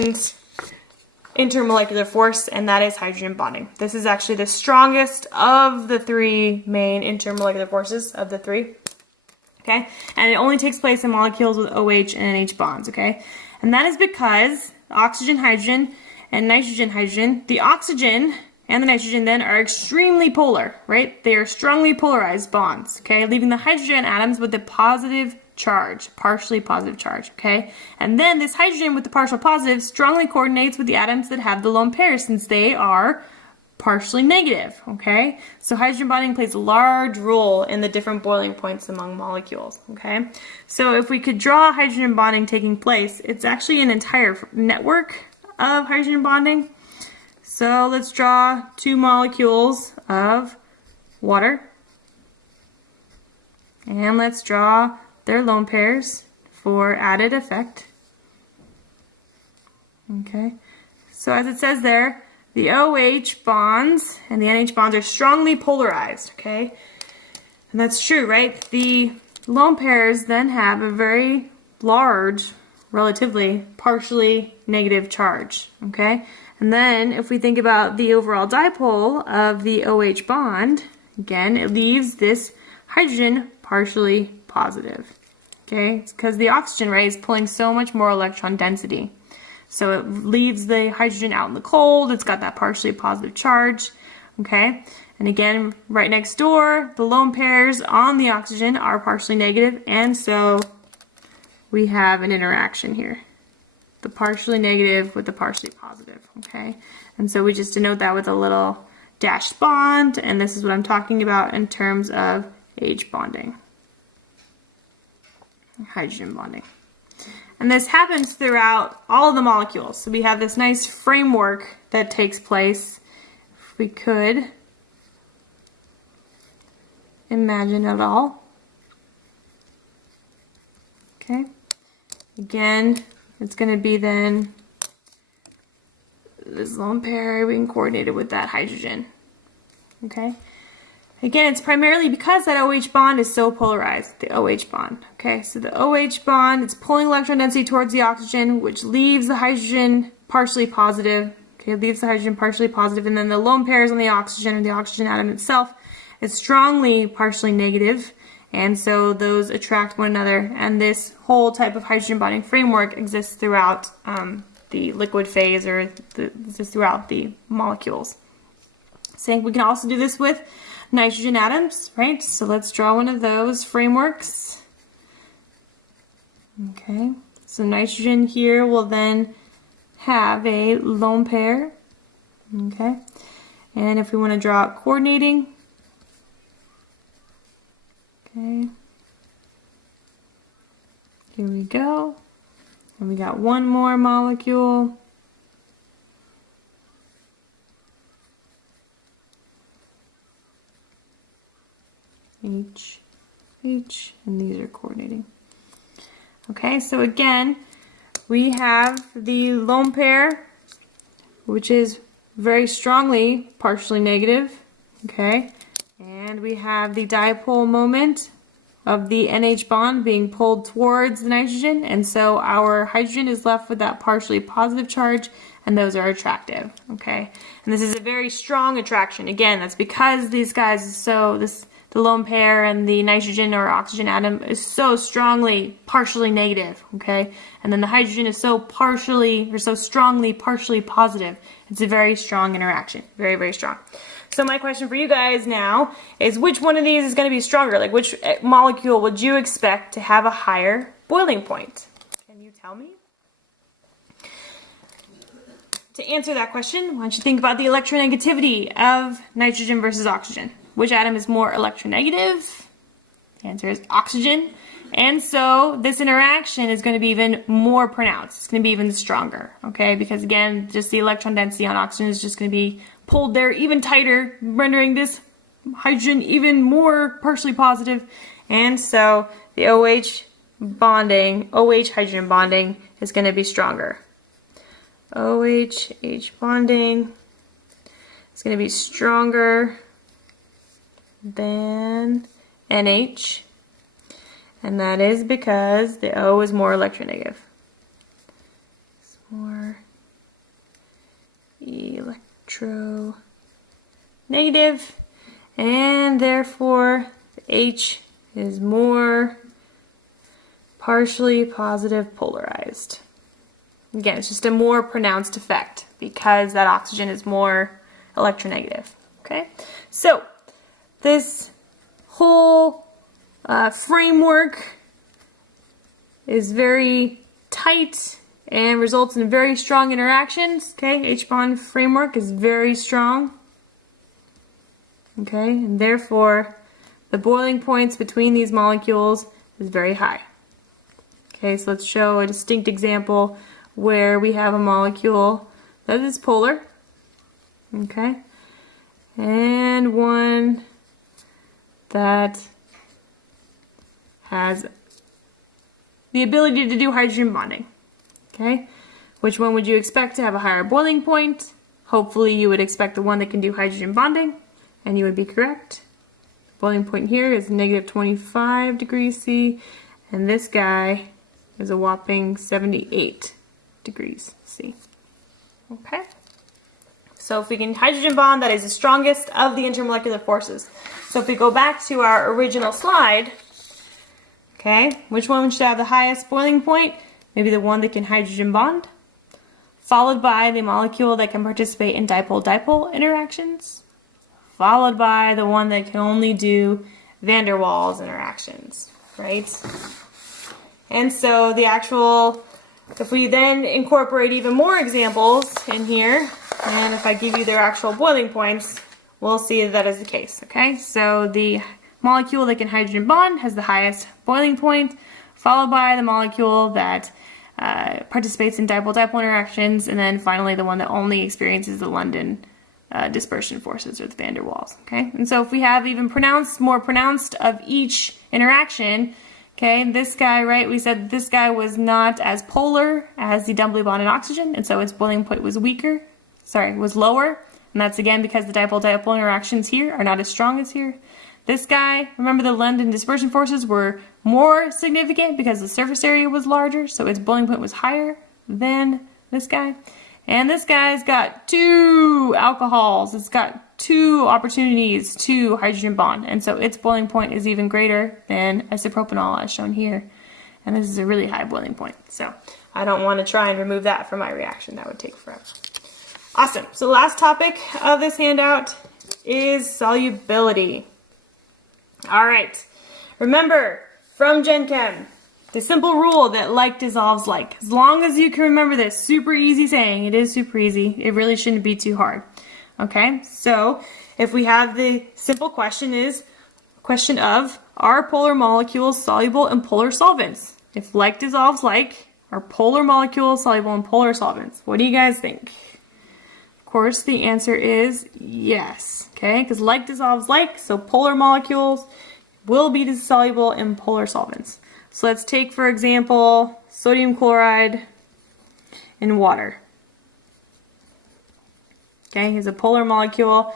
intermolecular force, and that is hydrogen bonding. This is actually the strongest of the three main intermolecular forces of the three. Okay, and it only takes place in molecules with OH and NH bonds. Okay, and that is because oxygen, hydrogen, and nitrogen, hydrogen, the oxygen and the nitrogen then are extremely polar, right? They are strongly polarized bonds, okay, leaving the hydrogen atoms with a positive charge, partially positive charge, okay? And then this hydrogen with the partial positive strongly coordinates with the atoms that have the lone pairs, since they are partially negative, okay? So hydrogen bonding plays a large role in the different boiling points among molecules, okay? So if we could draw hydrogen bonding taking place, it's actually an entire network of hydrogen bonding. So let's draw two molecules of water, and let's draw their lone pairs for added effect. Okay, so as it says there, the OH bonds and the NH bonds are strongly polarized, okay? And that's true, right? The lone pairs then have a very large, relatively, partially negative charge, okay? And then if we think about the overall dipole of the OH bond, again, it leaves this hydrogen partially positive, okay? It's because the oxygen, right, is pulling so much more electron density. So it leaves the hydrogen out in the cold. It's got that partially positive charge, okay? And again, right next door, the lone pairs on the oxygen are partially negative, and so we have an interaction here. The partially negative with the partially positive, okay? And so we just denote that with a little dashed bond, and this is what I'm talking about in terms of H bonding, hydrogen bonding. And this happens throughout all of the molecules. So we have this nice framework that takes place. If we could imagine it all. Okay. Again, it's going to be then this lone pair being coordinated with that hydrogen. Okay. Again, it's primarily because that OH bond is so polarized, the OH bond. Okay, so the OH bond, it's pulling electron density towards the oxygen, which leaves the hydrogen partially positive. Okay, it leaves the hydrogen partially positive, and then the lone pairs on the oxygen, or the oxygen atom itself, is strongly partially negative, and so those attract one another, and this whole type of hydrogen bonding framework exists throughout the liquid phase, or exists throughout the molecules. So we can also do this with nitrogen atoms, right? So let's draw one of those frameworks. Okay, so nitrogen here will then have a lone pair. Okay, and if we want to draw it coordinating, okay, here we go. And we got one more molecule. H, H, and these are coordinating. Okay, so again, we have the lone pair, which is very strongly partially negative, okay, and we have the dipole moment of the NH bond being pulled towards the nitrogen, and so our hydrogen is left with that partially positive charge, and those are attractive, okay, and this is a very strong attraction. Again, that's because these guys are so, the lone pair and the nitrogen or oxygen atom is so strongly partially negative, okay? And then the hydrogen is so strongly partially positive. It's a very strong interaction, very, very strong. So my question for you guys now is, which one of these is going to be stronger? Like, which molecule would you expect to have a higher boiling point? Can you tell me? To answer that question, why don't you think about the electronegativity of nitrogen versus oxygen? Which atom is more electronegative? The answer is oxygen. And so this interaction is going to be even more pronounced. It's going to be even stronger, okay? Because again, just the electron density on oxygen is just going to be pulled there even tighter, rendering this hydrogen even more partially positive. And so the OH bonding, OH hydrogen bonding is going to be stronger. OH H bonding is going to be stronger than NH, and that is because the O is more electronegative. It's more electronegative, and therefore H is more partially positive polarized. Again, it's just a more pronounced effect because that oxygen is more electronegative. Okay, so this whole framework is very tight and results in very strong interactions. Okay, H-bond framework is very strong. Okay, and therefore the boiling points between these molecules is very high. Okay, so let's show a distinct example where we have a molecule that is polar. Okay, and one that has the ability to do hydrogen bonding. Okay, which one would you expect to have a higher boiling point? Hopefully you would expect the one that can do hydrogen bonding, and you would be correct. The boiling point here is negative 25 degrees C, and this guy is a whopping 78 degrees C. Okay, so if we can hydrogen bond, that is the strongest of the intermolecular forces. So if we go back to our original slide, okay, which one should have the highest boiling point? Maybe the one that can hydrogen bond, followed by the molecule that can participate in dipole-dipole interactions, followed by the one that can only do van der Waals interactions, right? And so the actual, if we then incorporate even more examples in here, and if I give you their actual boiling points, we'll see that is the case, okay? So the molecule that can hydrogen bond has the highest boiling point, followed by the molecule that participates in dipole-dipole interactions, and then finally the one that only experiences the London dispersion forces, or the van der Waals, okay? And so if we have even more pronounced of each interaction, okay, this guy, right, we said this guy was not as polar as the doubly bonded oxygen, and so its boiling point was was lower, and that's again because the dipole-dipole interactions here are not as strong as here. This guy, remember the London dispersion forces were more significant because the surface area was larger, so its boiling point was higher than this guy. And this guy's got 2 alcohols, it's got 2 opportunities to hydrogen bond, and so its boiling point is even greater than isopropanol as shown here. And this is a really high boiling point, so I don't want to try and remove that from my reaction. That would take forever. Awesome, so the last topic of this handout is solubility. Alright, remember from Gen Chem, the simple rule that like dissolves like. As long as you can remember this, super easy saying, it is super easy, it really shouldn't be too hard. Okay, so if we have the simple question of, are polar molecules soluble in polar solvents? If like dissolves like, are polar molecules soluble in polar solvents? What do you guys think? Of course, the answer is yes, okay, because like dissolves like, so polar molecules will be soluble in polar solvents. So let's take, for example, sodium chloride in water. Okay, here's a polar molecule.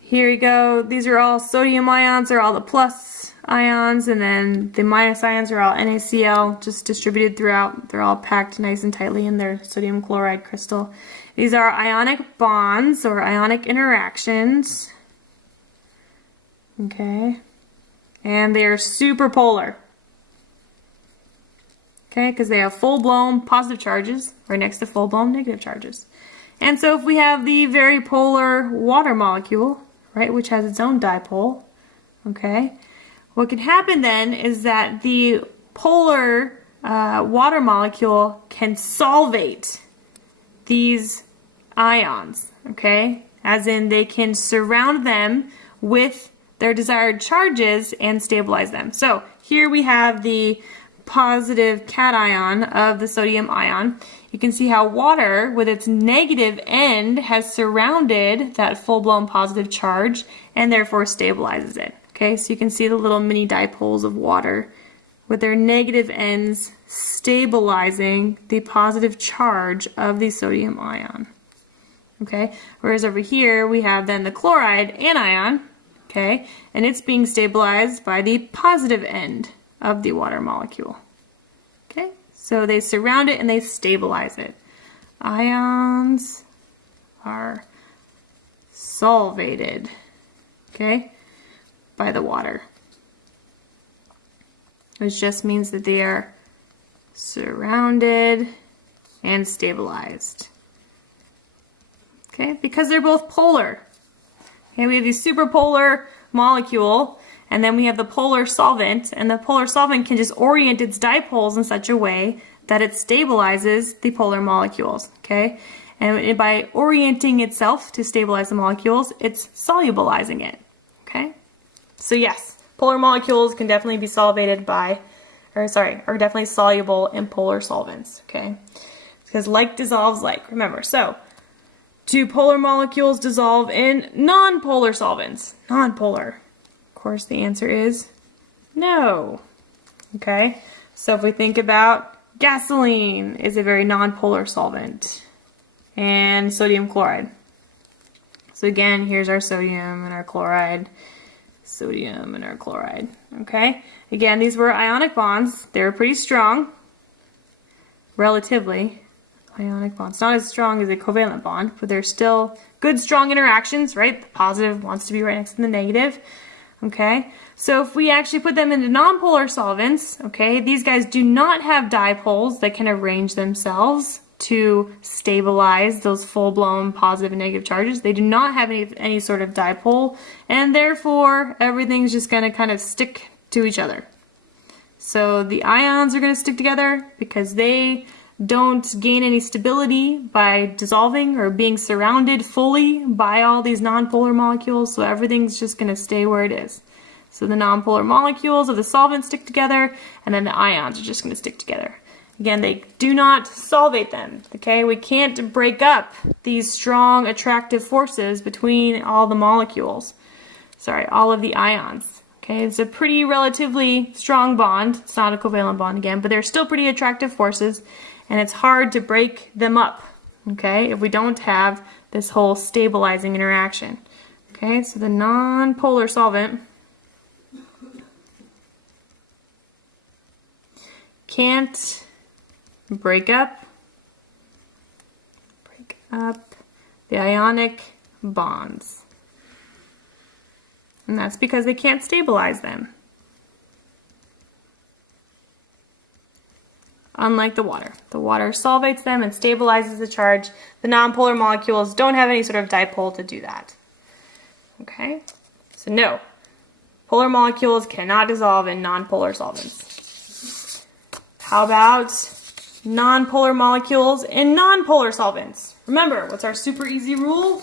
Here you go. These are all sodium ions, are all the plus ions, and then the minus ions are all NaCl, just distributed throughout. They're all packed nice and tightly in their sodium chloride crystal. These are ionic bonds or ionic interactions. Okay, and they are super polar. Okay, because they have full-blown positive charges right next to full-blown negative charges. And so if we have the very polar water molecule, right, which has its own dipole, okay, what can happen then is that the polar water molecule can solvate these ions, okay, as in they can surround them with their desired charges and stabilize them. So here we have the positive cation of the sodium ion. You can see how water with its negative end has surrounded that full-blown positive charge and therefore stabilizes it. Okay, so you can see the little mini dipoles of water with their negative ends stabilizing the positive charge of the sodium ion. Okay, whereas over here we have then the chloride anion, okay, and it's being stabilized by the positive end of the water molecule. Okay, so they surround it and they stabilize it. Ions are solvated, okay, by the water. Which just means that they are surrounded and stabilized. Okay, because they're both polar. Okay, we have the superpolar molecule, and then we have the polar solvent, and the polar solvent can just orient its dipoles in such a way that it stabilizes the polar molecules. Okay, and by orienting itself to stabilize the molecules, it's solubilizing it. Okay, so yes, polar molecules can definitely be solvated by, are definitely soluble in polar solvents. Okay, because like dissolves like. Remember, so do polar molecules dissolve in non-polar solvents? Non-polar. Of course, the answer is no. Okay, so if we think about gasoline is a very non-polar solvent, and sodium chloride. So again, here's our sodium and our chloride, sodium and our chloride. Okay, again, these were ionic bonds. They were pretty strong, relatively. Ionic bonds, not as strong as a covalent bond, but they're still good, strong interactions, right? The positive wants to be right next to the negative. Okay, so if we actually put them into nonpolar solvents, okay, these guys do not have dipoles that can arrange themselves to stabilize those full-blown positive and negative charges. They do not have any sort of dipole, and therefore everything's just going to kind of stick to each other. So the ions are going to stick together because they don't gain any stability by dissolving or being surrounded fully by all these nonpolar molecules, so everything's just going to stay where it is. So the nonpolar molecules of the solvent stick together, and then the ions are just going to stick together. Again, they do not solvate them, okay? We can't break up these strong attractive forces between all the molecules. Sorry, all of the ions. Okay, it's a pretty relatively strong bond. It's not a covalent bond again, but they're still pretty attractive forces, and it's hard to break them up, okay, if we don't have this whole stabilizing interaction. Okay, so the non-polar solvent can't break up the ionic bonds. And that's because they can't stabilize them. Unlike the water. The water solvates them and stabilizes the charge. The nonpolar molecules don't have any sort of dipole to do that. Okay? So no, polar molecules cannot dissolve in nonpolar solvents. How about nonpolar molecules in nonpolar solvents? Remember, what's our super easy rule?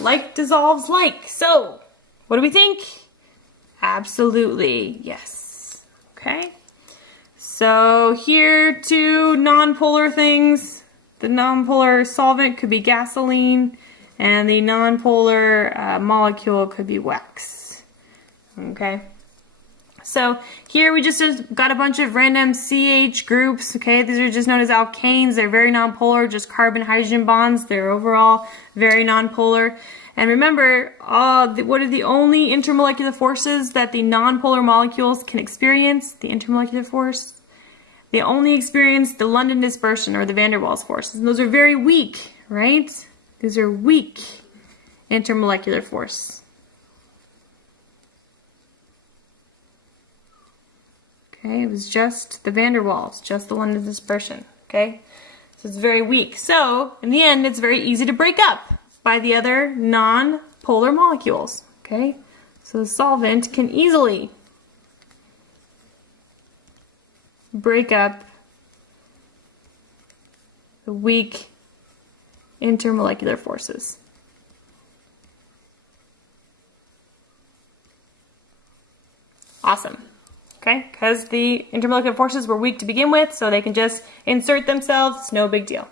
Like dissolves like. So, what do we think? Absolutely, yes. Okay? So here, two nonpolar things. The nonpolar solvent could be gasoline, and the nonpolar molecule could be wax. Okay? So here we just got a bunch of random CH groups, okay? These are just known as alkanes. They're very nonpolar, just carbon-hydrogen bonds. They're overall very nonpolar. And remember, what are the only intermolecular forces that the nonpolar molecules can experience? The intermolecular force? They only experience the London dispersion or the van der Waals forces. And those are very weak, right? These are weak intermolecular force. Okay, it was just the van der Waals, just the London dispersion, okay? So it's very weak. So, in the end, it's very easy to break up by the other non-polar molecules, okay? So the solvent can easily break up the weak intermolecular forces. Awesome. Okay, because the intermolecular forces were weak to begin with, so they can just insert themselves, it's no big deal.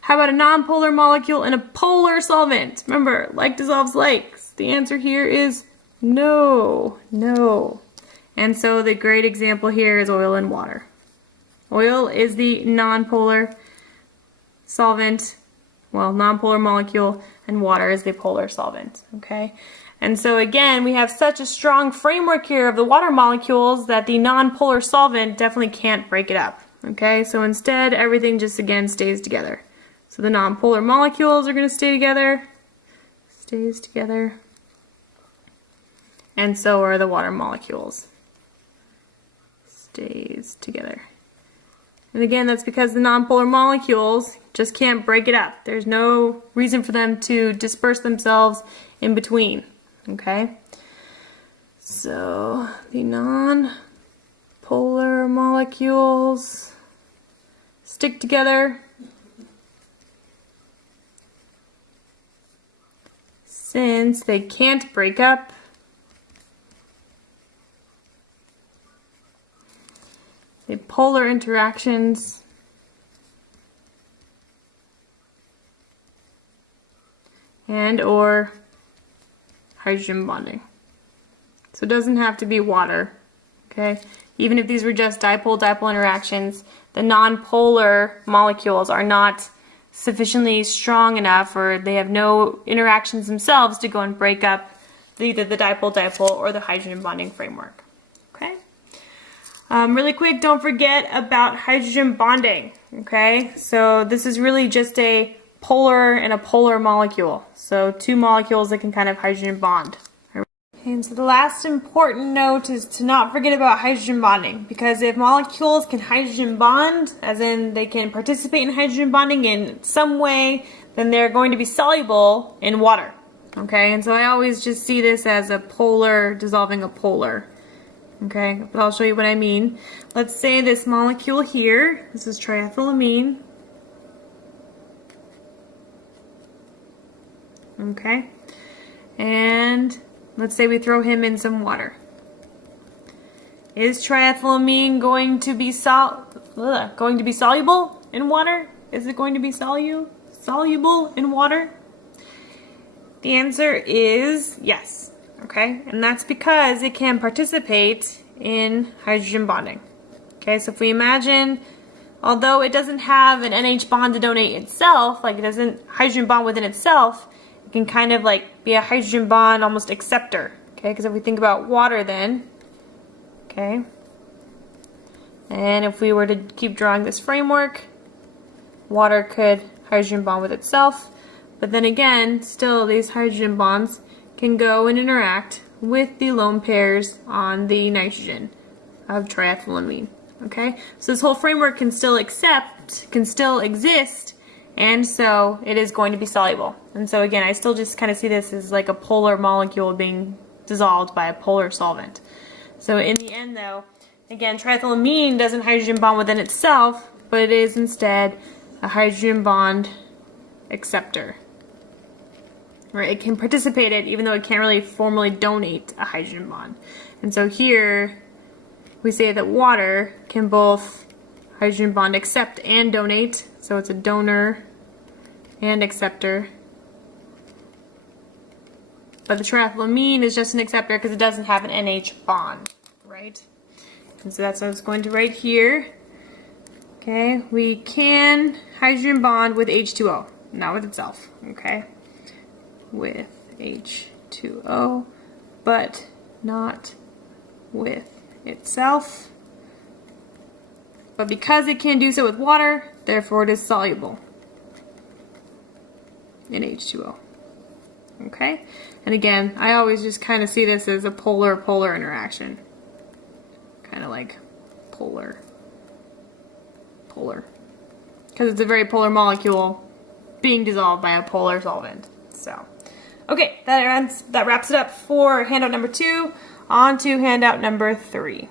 How about a nonpolar molecule in a polar solvent? Remember, like dissolves like. The answer here is no, no. And so the great example here is oil and water. Oil is the nonpolar solvent, well, nonpolar molecule, and water is the polar solvent, okay? And so again, we have such a strong framework here of the water molecules that the nonpolar solvent definitely can't break it up, okay? So instead, everything just again stays together. So the nonpolar molecules are going to stay stays together. And so are the water molecules. Stays together. And again, that's because the nonpolar molecules just can't break it up. There's no reason for them to disperse themselves in between. Okay? So the non-polar molecules stick together since they can't break up. The polar interactions and or hydrogen bonding. So it doesn't have to be water, okay? Even if these were just dipole-dipole interactions, the non-polar molecules are not sufficiently strong enough, or they have no interactions themselves to go and break up either the dipole-dipole or the hydrogen bonding framework, okay? Really quick, don't forget about hydrogen bonding, okay? So this is really just a polar and a polar molecule. So two molecules that can kind of hydrogen bond. And so the last important note is to not forget about hydrogen bonding, because if molecules can hydrogen bond, as in they can participate in hydrogen bonding in some way, then they're going to be soluble in water, okay? And so I always just see this as a polar dissolving a polar. Okay, but I'll show you what I mean. Let's say this molecule here, this is triethylamine. Okay, and let's say we throw him in some water. Is triethylamine going to be soluble in water? Is it going to be soluble in water? The answer is yes. Okay, and that's because it can participate in hydrogen bonding. Okay, so if we imagine, although it doesn't have an NH bond to donate itself, like it doesn't hydrogen bond within itself, it can kind of like be a hydrogen bond almost acceptor. Okay, because if we think about water then, okay, and if we were to keep drawing this framework, water could hydrogen bond with itself, but then again, still these hydrogen bonds can go and interact with the lone pairs on the nitrogen of triethylamine. Okay, so this whole framework can still exist, and so it is going to be soluble. And so again, I still just kind of see this as like a polar molecule being dissolved by a polar solvent. So in the end though, again, triethylamine doesn't hydrogen bond within itself, but it is instead a hydrogen bond acceptor. Right, it can participate in it even though it can't really formally donate a hydrogen bond. And so here we say that water can both hydrogen bond accept and donate. So it's a donor and acceptor. But the triethylamine is just an acceptor because it doesn't have an NH bond, right? And so that's what I was going to write here. Okay, we can hydrogen bond with H2O, not with itself, okay? With H2O, but not with itself. But because it can do so with water, therefore it is soluble in H2O. Okay? And again, I always just kind of see this as a polar-polar interaction. Kind of like polar. Because it's a very polar molecule being dissolved by a polar solvent. So, okay, that wraps it up for handout number 2. On to handout number 3.